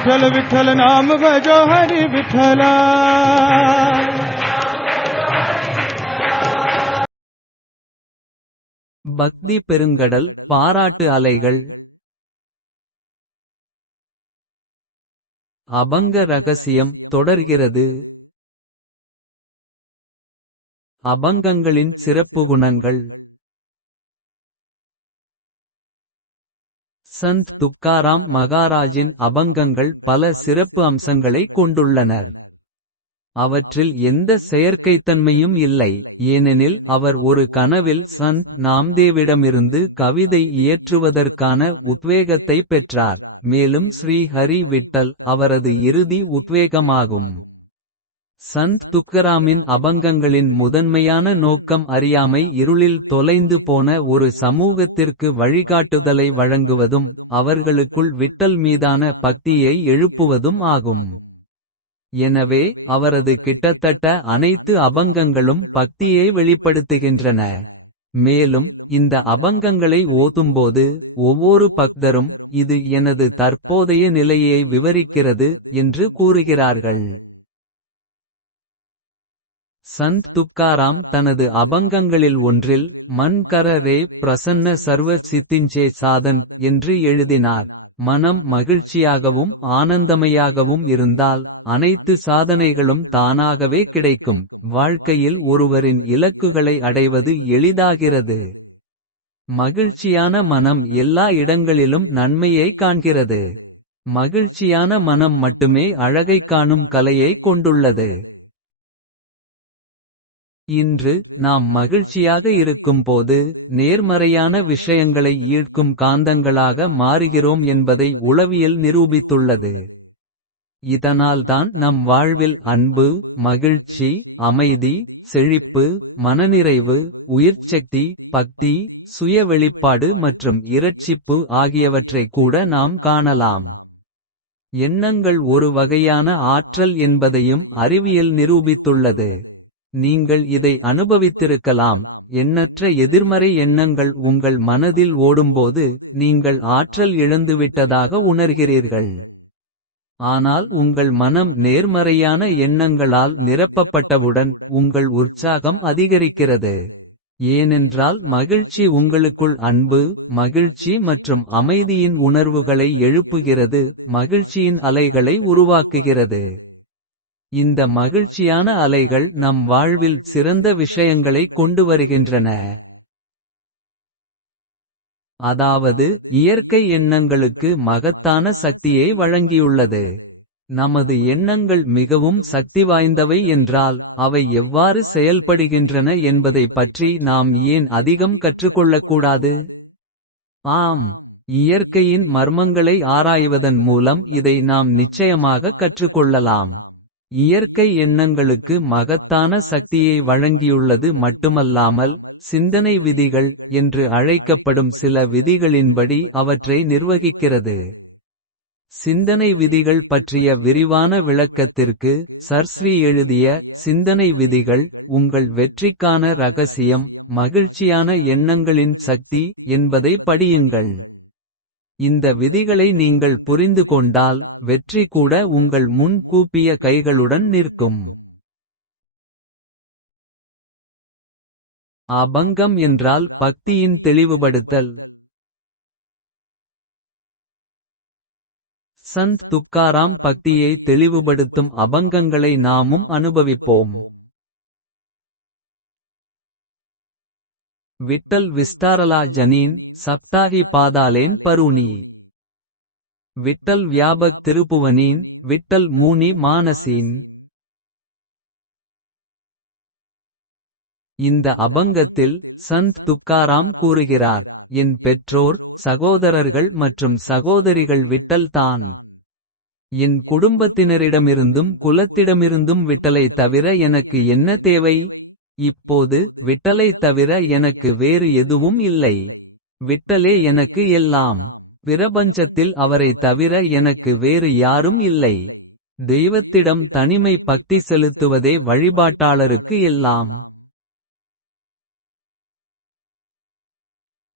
विठ्ठल विठ्ठल नाम भजो हरि विठ्ठला பக்தி பெருங்கடல் பாராட்டு அலைகள் அபங்க ரகசியம் தொடர்கிறது அபங்கங்களின் சிறப்பு குணங்கள் சந்த் துக்காராம் மகாராஜின் அபங்கங்கள் பல சிறப்பு அம்சங்களை கொண்டுள்ளனர். அவற்றில் எந்த செயற்கைத்தன்மையும் இல்லை. ஏனெனில் அவர் ஒரு கனவில் சந்த் நாம்தேவிடமிருந்து கவிதை இயற்றுவதற்கான உத்வேகத்தை பெற்றார். மேலும் ஸ்ரீ ஹரி விட்டல் அவரது இறுதி உத்வேகமாகும். சந்த் துக்கராமின் அபங்கங்களின் முதன்மையான நோக்கம் அறியாமை இருளில் தொலைந்து போன ஒரு சமூகத்திற்கு வழிகாட்டுதலை வழங்குவதும் அவர்களுக்குள் விட்டல் மீதான பக்தியை எழுப்புவதும் ஆகும். எனவே அவரது கிட்டத்தட்ட அனைத்து அபங்கங்களும் பக்தியை வெளிப்படுத்துகின்றன. மேலும் இந்த அபங்கங்களை ஓதும்போது ஒவ்வொரு பக்தரும் இது எனது தற்போதைய நிலையை விவரிக்கிறது என்று கூறுகிறார்கள். சந்த் துக்காராம் தனது அபங்கங்களில் ஒன்றில் மன்கர ரே பிரசன்ன சர்வ சித்திஞ்சே சாதன் என்று எழுதினார். மனம் மகிழ்ச்சியாகவும் ஆனந்தமையாகவும் இருந்தால் அனைத்து சாதனைகளும் தானாகவே கிடைக்கும். வாழ்க்கையில் ஒருவரின் இலக்குகளை அடைவது எளிதாகிறது. மகிழ்ச்சியான மனம் எல்லா இடங்களிலும் நன்மையை காண்கிறது. மகிழ்ச்சியான மனம் மட்டுமே அழகைக் காணும் கலையை கொண்டுள்ளது. இன்று நாம் மகிழ்ச்சியாக இருக்கும்போது நேர்மறையான விஷயங்களை ஈர்க்கும் காந்தங்களாக மாறுகிறோம் என்பதை உளவியல் நிரூபித்துள்ளது. இதனால்தான் நம் வாழ்வில் அன்பு மகிழ்ச்சி அமைதி செழிப்பு மனநிறைவு உயிர்ச்சக்தி பக்தி சுய வெளிப்பாடு மற்றும் இரட்சிப்பு ஆகியவற்றை கூட நாம் காணலாம். எண்ணங்கள் ஒரு வகையான ஆற்றல் என்பதையும் அறிவியல் நிரூபித்துள்ளது. நீங்கள் இதை அனுபவித்திருக்கலாம். எண்ணற்ற எதிர்மறை எண்ணங்கள் உங்கள் மனதில் ஓடும்போது நீங்கள் ஆற்றல் இழந்துவிட்டதாக உணர்கிறீர்கள். ஆனால் உங்கள் மனம் நேர்மறையான எண்ணங்களால் நிரப்பப்பட்டவுடன் உங்கள் உற்சாகம் அதிகரிக்கிறது. ஏனென்றால் மகிழ்ச்சி உங்களுக்குள் அன்பு மகிழ்ச்சி மற்றும் அமைதியின் உணர்வுகளை எழுப்புகிறது மகிழ்ச்சியின் அலைகளை உருவாக்குகிறது. இந்த மகிழ்ச்சியான அலைகள் நம் வாழ்வில் சிறந்த விஷயங்களை கொண்டு வருகின்றன. அதாவது இயற்கை எண்ணங்களுக்கு மகத்தான சக்தியை வழங்கியுள்ளது. நமது எண்ணங்கள் மிகவும் சக்தி வாய்ந்தவை என்றால் அவை எவ்வாறு செயல்படுகின்றன என்பதை பற்றி நாம் ஏன் அதிகம் கற்றுக்கொள்ளக்கூடாது? ஆம் இயற்கையின் மர்மங்களை ஆராய்வதன் மூலம் இதை நாம் நிச்சயமாக கற்றுக்கொள்ளலாம். இயற்கை எண்ணங்களுக்கு மகத்தான சக்தியை வழங்கியுள்ளது மட்டுமல்லாமல் சிந்தனை விதிகள் என்று அழைக்கப்படும் சில விதிகளின்படி அவற்றை நிர்வகிக்கிறது. சிந்தனை விதிகள் பற்றிய விரிவான விளக்கத்திற்கு சர்ஸ்ரீ எழுதிய சிந்தனை விதிகள் உங்கள் வெற்றிக்கான ரகசியம் மகிழ்ச்சியான எண்ணங்களின் சக்தி என்பதை படியுங்கள். இந்த விதிகளை நீங்கள் புரிந்து கொண்டால் வெற்றி கூட உங்கள் முன் கூப்பிய கைகளுடன் நிற்கும். அபங்கம் என்றால் பக்தியின் தெளிவுபடுத்தல். சந்த் துக்காராம் பக்தியை தெளிவுபடுத்தும் அபங்கங்களை நாமும் அனுபவிப்போம். விட்டல் விஸ்தாரலா ஜனீன் சப்தாகி பாதாலேன் பருணி விட்டல் வியாபக் திருப்புவனீன் விட்டல் மூனி மானசீன். இந்த அபங்கத்தில் சந்த் துக்காராம் கூறுகிறார் என் பெற்றோர் சகோதரர்கள் மற்றும் சகோதரிகள் விட்டல் தான். என் குடும்பத்தினரிடமிருந்தும் குலத்திடமிருந்தும் விட்டலை தவிர எனக்கு என்ன தேவை? இப்போது விட்டலை தவிர எனக்கு வேறு எதுவும் இல்லை. விட்டலே எனக்கு எல்லாம். பிரபஞ்சத்தில் அவரை தவிர எனக்கு வேறு யாரும் இல்லை. தெய்வத்திடம் தனிமை பக்தி செலுத்துவதே வழிபாட்டாளருக்கு எல்லாம்.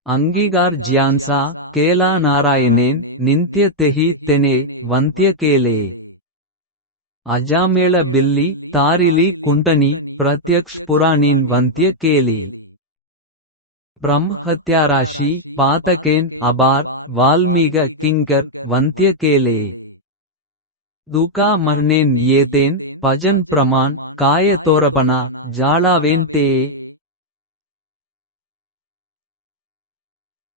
அங்கீகார் ஜியான்சா கேலா நாராயணேன் நிந்திய தெஹி தெனே வந்திய கேலே. அஜாமேள பில்லி தாரிலி குண்டனி பிரத்யக்ஷ் புராணின் வந்திய கேலி பிரம் ஹத்யாராஷி பாதகேன் அபார் வால்மீக கிங்கர் வந்திய கேலே துகா மர்னேன் ஏதேன் பஜன் பிரமான் காயதோரபனா ஜாலாவேன் தே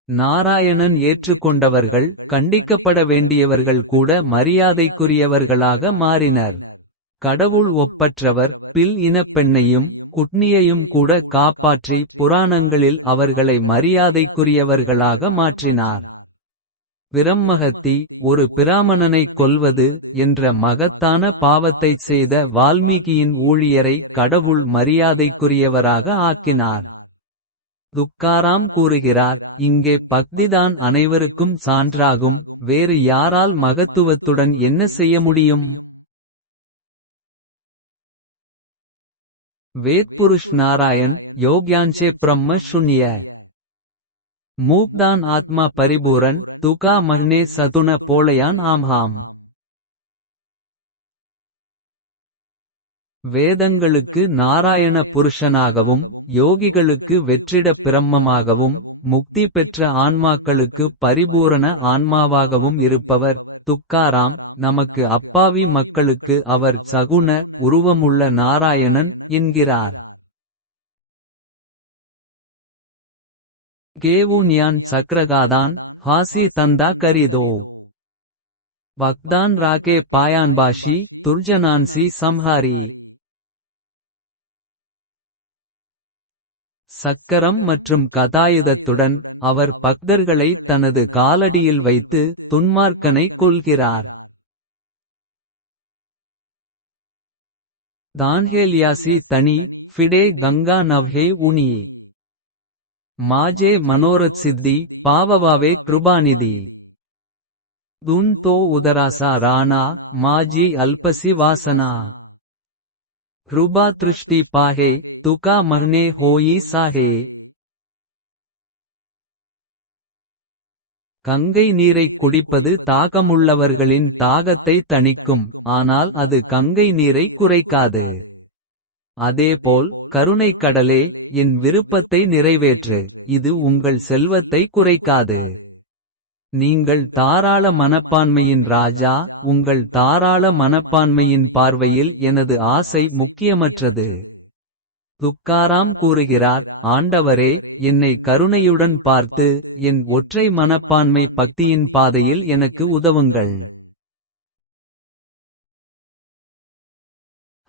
நாராயணன் ஏற்றுக்கொண்டவர்கள் கண்டிக்கப்பட வேண்டியவர்கள் கூட மரியாதைக்குரியவர்களாக மாறினர் கடவுள் ஒப்பற்றவர் பில் இனப்பெண்ணையும் குட்னியையும் கூட காப்பாற்றி புராணங்களில் அவர்களை மரியாதைக்குரியவர்களாக மாற்றினார். பிரம்மஹத்தி ஒரு பிராமணனைக் கொல்வது என்ற மகத்தான பாவத்தைச் செய்த வால்மீகியின் ஊழியரை கடவுள் மரியாதைக்குரியவராக ஆக்கினார். துக்காராம் கூறுகிறார் இங்கே பக்திதான் அனைவருக்கும் சான்றாகும் வேறு யாரால் மகத்துவத்துடன் என்ன செய்ய முடியும்? வேத்புருஷ் நாராயண் யோக்யான்சே பிரம்ம ஷுன்ய. மூக்தான் ஆத்மா பரிபூரன் துகா மஹ்னே சதுன போலயான் ஆம்ஹாம். வேதங்களுக்கு நாராயண புருஷனாகவும் யோகிகளுக்கு வெற்றிடப் பிரம்மமாகவும் முக்தி பெற்ற ஆன்மாக்களுக்கு பரிபூரண ஆன்மாவாகவும் இருப்பவர் துக்காராம் நமக்கு அப்பாவி மக்களுக்கு அவர் சகுன உருவமுள்ள நாராயணன் என்கிறார். கேவுன்யான் சக்ரகாதான் ஹாசி தந்தா கரிதோ பக்தான் ராகே பாயான்பாஷி துர்ஜனான்சி சம்ஹாரி. சக்கரம் மற்றும் கதாயுதத்துடன் அவர் பக்தர்களை தனது காலடியில் வைத்து துன்மார்க்கனை கொல்கிறார். தான்ஹேலியாசி தனி ஃபிடே கங்கா நவ்ஹே உனி மாஜே மனோரத் சித்தி பாவவாவே கிருபாநிதி துன் தோ உதராசா ராணா மாஜி அல்பசி வாசனா கிருபா திருஷ்டி பாஹே துகா மர்னே ஹோயி சாஹே கங்கை நீரைக் குடிப்பது தாகமுள்ளவர்களின் தாகத்தை தணிக்கும் ஆனால் அது கங்கை நீரை குறைக்காது. அதேபோல் கருணைக் கடலே என் விருப்பத்தை நிறைவேற்று இது உங்கள் செல்வத்தை குறைக்காது. நீங்கள் தாராள மனப்பான்மையின் ராஜா உங்கள் தாராள மனப்பான்மையின் பார்வையில் எனது ஆசை முக்கியமற்றது. துக்காராம் கூறுகிறார் ஆண்டவரே என்னை கருணையுடன் பார்த்து என் ஒற்றை மனப்பான்மை பக்தியின் பாதையில் எனக்கு உதவுங்கள்.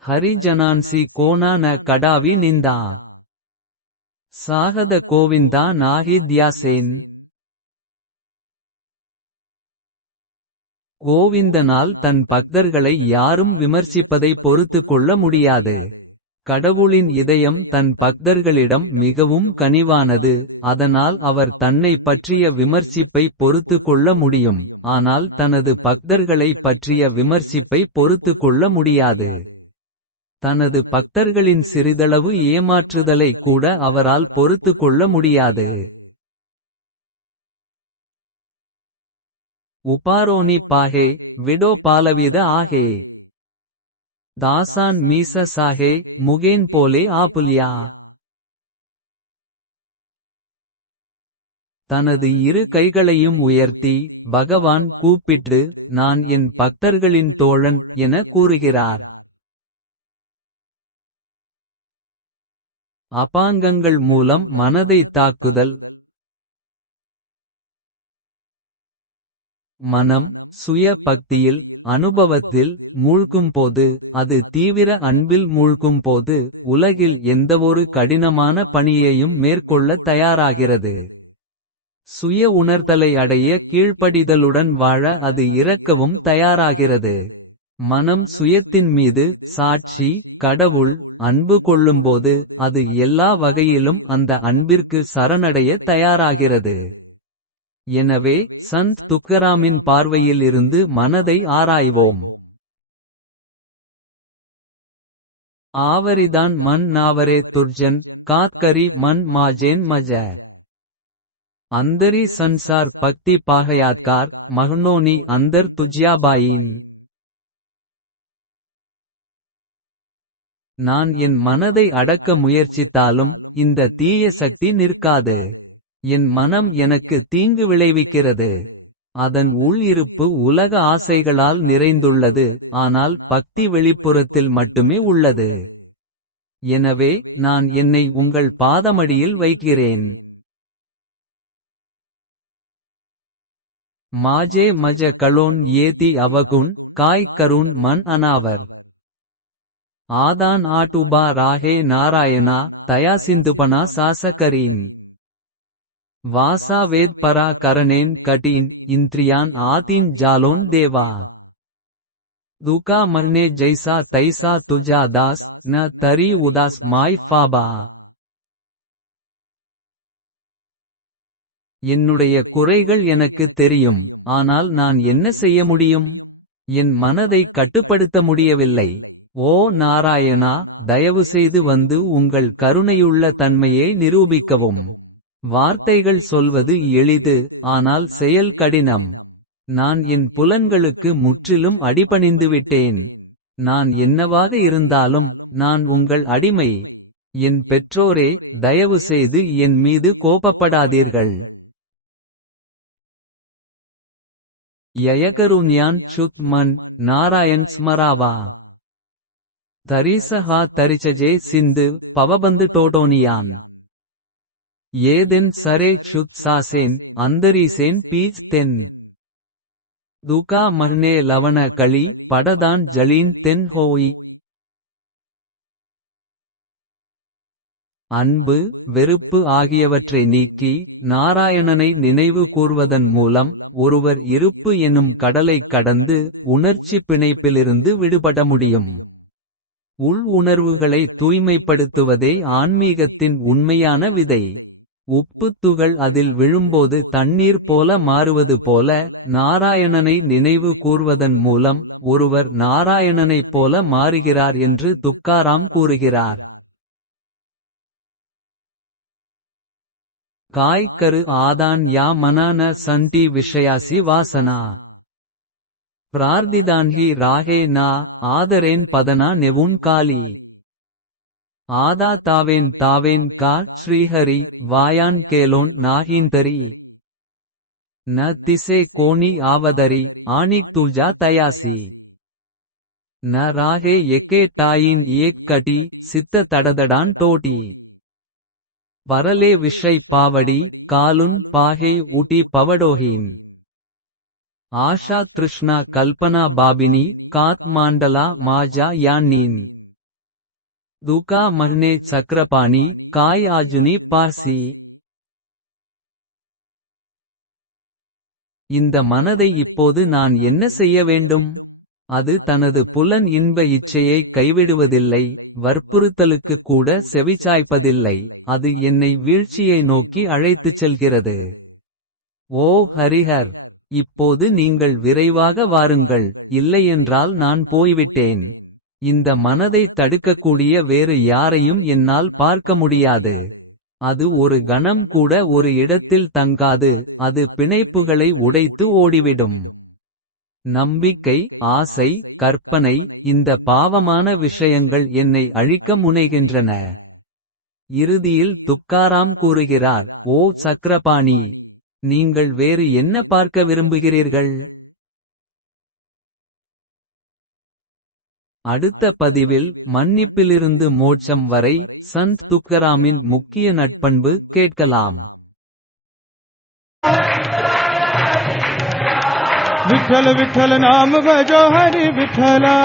ஹரிஜனான்சி கோனா ந கடாவி நிந்தா. சாகத கோவிந்தா நாஹி தியாசேன். கோவிந்தனால் தன் பக்தர்களை யாரும் விமர்சிப்பதை பொறுத்து கொள்ள முடியாது. கடவுளின் இதயம் தன் பக்தர்களிடம் மிகவும் கனிவானது அதனால் அவர் தன்னை பற்றிய விமர்சிப்பை பொறுத்து கொள்ள முடியும் ஆனால் தனது பக்தர்களை பற்றிய விமர்சிப்பை பொறுத்து கொள்ள முடியாது. தனது பக்தர்களின் சிறிதளவு ஏமாற்றுதலை கூட அவரால் பொறுத்து கொள்ள முடியாது. உபாரோனி பாஹே விடோ பாலவித ஆஹே. தாசான் மீச சாஹே முகேன் போலே ஆபுல்யா. தனது இரு கைகளையும் உயர்த்தி பகவான் கூப்பிட்டு நான் என் பக்தர்களின் தோழன் என கூறுகிறார். அபாங்கங்கள் மூலம் மனதை தாக்குதல். மனம் சுய பக்தியில் அனுபவத்தில் மூழ்கும்போது அது தீவிர அன்பில் மூழ்கும்போது உலகில் எந்தவொரு கடினமான பணியையும் மேற்கொள்ள தயாராகிறது. சுய உணர்தலை அடைய கீழ்ப்படிதலுடன் வாழ அது இறக்கவும் தயாராகிறது. மனம் சுயத்தின் மீது சாட்சி கடவுள் அன்பு கொள்ளும்போது அது எல்லா வகையிலும் அந்த அன்பிற்கு சரணடைய தயாராகிறது. எனவே சந்த் துக்கராமின் பார்வையில் இருந்து மனதை ஆராய்வோம். ஆவரிதான் மன் நாவரே துர்ஜன் காத்கரி மன் மாஜேன் மஜ. அந்தரி சன்சார் பக்தி பாகயாத்கார் महनोनी அந்தர் துஜ்யாபாயின். நான் என் மனதை அடக்க முயற்சித்தாலும் இந்த தீய சக்தி நிற்காது. என் மனம் எனக்கு தீங்கு விளைவிக்கிறது. அதன் உள் இருப்பு உலக ஆசைகளால் நிறைந்துள்ளது ஆனால் பக்தி வெளிப்புறத்தில் மட்டுமே உள்ளது. எனவே நான் என்னை உங்கள் பாதமடியில் வைக்கிறேன். மாஜே மஜ கலோன் ஏதி அவகுன் காய் கருண் மன் அனாவர். ஆதான் ஆட்டுபா ராகே நாராயணா தயாசிந்துபனா சாசகரீன். வாசாவேத் பரா கரணேன் கட்டீன் இந்திரியான் ஆதீன் ஜாலோன் தேவா. துகா மர்னே ஜைசா தைசா துஜா தாஸ் ந தரி உதாஸ் மாய் ஃபாபா. என்னுடைய குறைகள் எனக்கு தெரியும் ஆனால் நான் என்ன செய்ய முடியும்? என் மனதை கட்டுப்படுத்த முடியவில்லை. ஓ நாராயணா தயவுசெய்து வந்து உங்கள் கருணையுள்ள தன்மையை நிரூபிக்கவும். வார்த்தைகள் சொல்வது எளிது ஆனால் செயல் கடினம். நான் என் புலன்களுக்கு முற்றிலும் அடிபணிந்துவிட்டேன். நான் என்னவாக இருந்தாலும் நான் உங்கள் அடிமை. என் பெற்றோரே தயவுசெய்து என் மீது கோபப்படாதீர்கள். யயகருண்யான் சுத் மன் நாராயண் ஸ்மராவா. தரிசஹா தரிச்சஜே சிந்து பவபந்து டோடோனியான். ஏதென் சரே சுத் சாசேன் அந்தரீசேன் பீச் தென். துகா மர்னே லவண களி படதான் ஜலீன் தென் ஹோய். அன்பு வெறுப்பு ஆகியவற்றை நீக்கி நாராயணனை நினைவு கூர்வதன் மூலம் ஒருவர் இருப்பு எனும் கடலைக் கடந்து உணர்ச்சி பிணைப்பிலிருந்து விடுபட முடியும். உள் உணர்வுகளை தூய்மைப்படுத்துவதே ஆன்மீகத்தின் உண்மையான விதை. உப்புத்துகள் அதில் விழும்போது தண்ணீர் போல மாறுவது போல நாராயணனை நினைவு கூர்வதன் மூலம் ஒருவர் நாராயணனைப் போல மாறுகிறார் என்று துக்காராம் கூறுகிறார். காய்கரு ஆதான் யா மனான சண்டி விஷயாசி வாசனா. பிரார்த்திதான்ஹி ராகே நா ஆதரேன் பதனா நெவுன் காலி. ஆதா தாவேன் தாவேன் கா ஸ்ரீஹரி வாயான் கேலோன் நாகீந்தரி ந திசே கோணி ஆவதரி ஆனிக் துஜா தயாசி. ந ராகே எக்கே டாயின் ஏக் கடி சித்த தடதடான் டோட்டி பரலே விஷை பாவடி காலுன் பாகே ஊட்டி பவடோஹின். ஆஷா திருஷ்ணா கல்பனா பாபினி காத் மாண்டலா மாஜா யான்னீன் துகா மர்னே சக்கரபாணி காய் ஆஜுனி பார்சி. இந்த மனதை இப்போது நான் என்ன செய்ய வேண்டும்? அது தனது புலன் இன்ப இச்சையை கைவிடுவதில்லை வற்புறுத்தலுக்கு கூட செவிச்சாய்ப்பதில்லை அது என்னை வீழ்ச்சியை நோக்கி அழைத்துச் செல்கிறது. ஓ ஹரிஹர் இப்போது நீங்கள் விரைவாக வாருங்கள் இல்லையென்றால் நான் போய்விட்டேன். இந்த மனதை தடுக்கக்கூடிய வேறு யாரையும் என்னால் பார்க்க முடியாது. அது ஒரு கணம் கூட ஒரு இடத்தில் தங்காது அது பிணைப்புகளை உடைத்து ஓடிவிடும். நம்பிக்கை ஆசை கற்பனை இந்த பாவமான விஷயங்கள் என்னை அழிக்க முனைகின்றன. இறுதியில் துக்காராம் கூறுகிறார் ஓ சக்கரபாணி நீங்கள் வேறு என்ன பார்க்க விரும்புகிறீர்கள்? அடுத்த பதிவில் மன்னிப்பிலிருந்து மோட்சம் வரை சந்த் துக்கராமின் முக்கிய நட்பண்பு கேட்கலாம். விட்டல விட்டல நாம் பஜோ ஹரி விட்டலா.